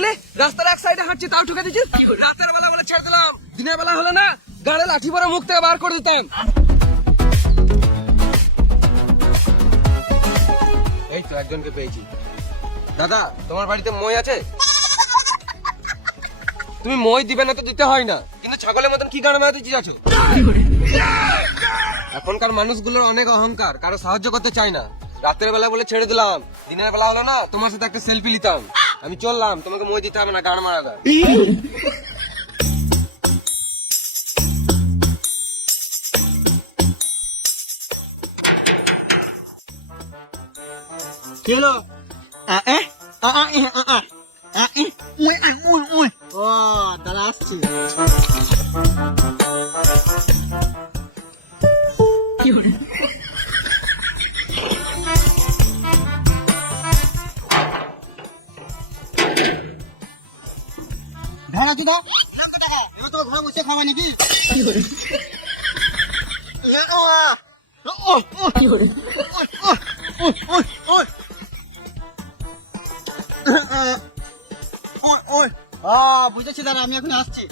বলে রাস্তার এক সাইডে হাঁটছি তাও ঠুকে দিচ্ছিস। রাতের বেলা বলে ছেড়ে দিলাম, দিনের বেলা হলে না গাড়ি লাঠি পরে মুখ থেকে বার করে দিতাম। এই তো একজনকে পেয়েছি। দাদা তোমার বাড়িতে মই আছে? তুমি মই দিবে না তো দিতে হয় না, কিন্তু ছাগলের মতন কি গান মারাতে চাচ্ছো? এখনকার মানুষগুলোর অনেক অহংকার, কারো সাহায্য করতে চায় না। রাতের বেলা বলে ছেড়ে দিলাম, দিনের বেলা হলো না তোমার সাথে একটা সেলফি নিতাম। আমি চললাম, তোমাকে মই দিতে হবে না, গান মারাবে। কি হলো? ও দাদা আসছি। ধরা চুদা তো ঘরে বসে খাওয়া নাকি? বুঝেছি দাদা, আমি এখন আসছি।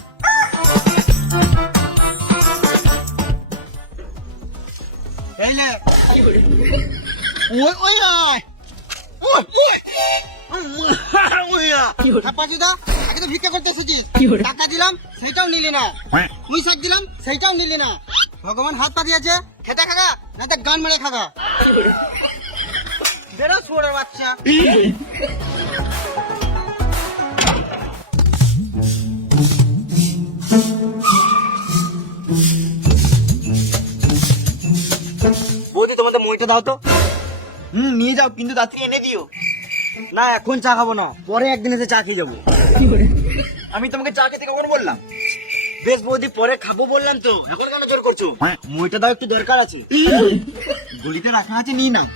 ভিক্ষা করতে এসেছিস, টাকা দিলাম সেইটাও নিলি না, তুই শাক দিলাম সেইটাও নিলি না। ভগবান হাত পা দিয়েছে, খেতে খাগা না তো গান মেরে খাগা। বেরো শুয়োরের বাচ্চা। বৌদি তোমাদের মইটা দাও তো। নিয়ে যাও, কিন্তু রাত্রি এনে দিও। না এখন চা খাবো না, পরে একদিন এসে চা খেয়ে যাবো। আমি তোমাকে চা খেতে কখন বললাম? বেশ বৌদি, পরে খাবো বললাম তো, এখন কেন জোর করছো? মইটা দাও, একটু দরকার আছে। গুলিতে রাখা আছে, নিয়ে নাও।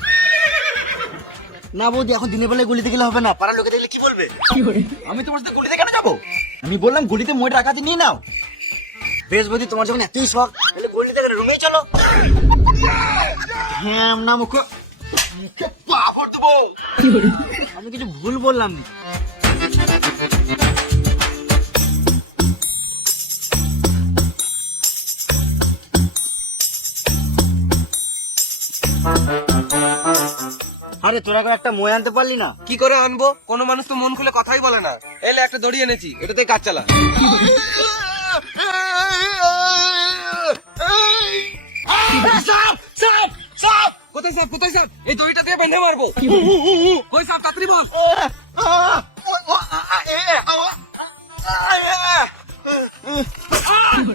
না বৌদি, এখন দিনের বেলায় গুলিতে গেলে হবে না, পাড়ার লোকে দেখলে কি বলবে? আমি তোমার সাথে গুলিতে কেন যাবো? আমি বললাম গুলিতে মইটা রাখা আছে, নিয়ে নাও। বেশ বৌদি, তোমার যখন এতই শখ, তাহলে গুলিতে গেলে রুমেই চলো। হ্যাঁ না, মুখে পা ভর দেবো। আমি কিছু ভুল বললাম না। আরে তোরা একটা মই আনতে পারলি না? কি করে আনবো? কোনো মানুষ তো মন খুলে কথাই বলে না। এলে একটা দড়ি এনেছি, এটাতেই কাজ চালা। কোথায় সাপ? কোথায় সাপ? এই দড়িটা দিয়ে বেঁধে মারবো। কই সাপ? তাড়াতাড়ি বল।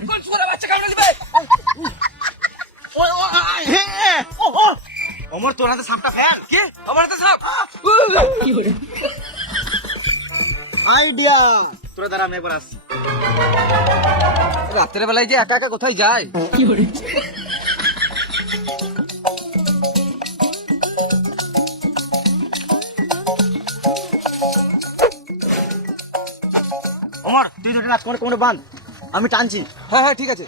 কোন ছোড়া বাচ্চা কামড়ে দিবে? অমর, তোর হাতে সাপটা ফেল। কি? আমার হাতে সাপ? আইডিয়া। তোরা দাঁড়া, আমি একবার আসছি। রাতের বেলায় যে একা একা কোথায় যায়? অমর, তুই দুটো নাচ করে কোমরে বাঁধ, আমি টানছি। হ্যাঁ হ্যাঁ ঠিক আছে।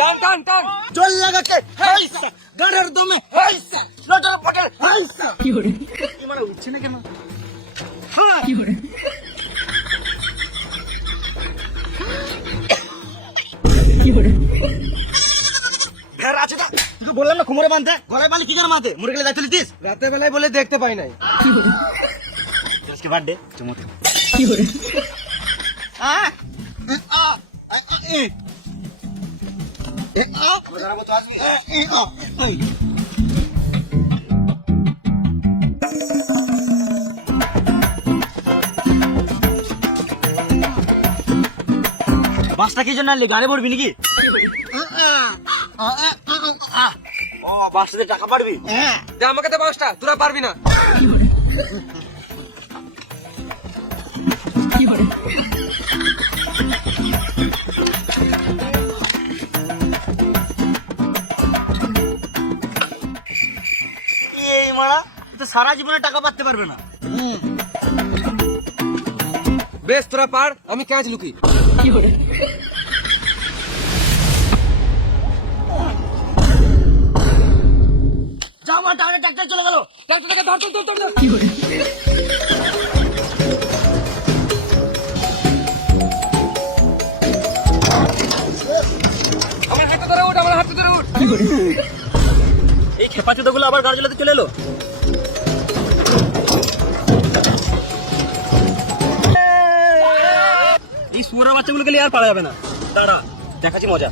টান টান টান। জল লাগাকে হাইসা, গাড়ের দমে হাইসা, লটার পটে হাইসা। কি মানে উঠছে না কেন? হ্যাঁ ভেড় আছে না? তুই বললাম না কোমরে বাঁধতে, গলায় বাঁধলে কি কেন মাথে? মরে গেলে দায়িত্ব নিতিস? রাতের বেলায় বলে দেখতে পাই নাই। আজকে বার্থডে চমতে। বাসটা কি জন্য আনলি? গাড়ি পড়বি নাকি? ও, বাসটাতে টাকা পারবি? দে আমাকে দে বাঁশটা, তোরা পারবি না। এই মারা তো সারা জীবনে টাকা পাতে পারবে না। বেশ তোরা পার, আমি ক্যাচ লুকি। আমার টানে ট্রাক্টর চলে গেল। ট্রাক্টরটাকে ধর ধর ধর ধর। আমার হাতে ধরে উঠ, আমার হাতে ধরে উঠ। এই খেপা চোদাগুলো আবার গাড়ি চালাতে চলে এলো। এই শুয়োরের বাচ্চাগুলোকে নিয়ে আর পারা যাবে না। দাঁড়া, দেখাচ্ছি মজা।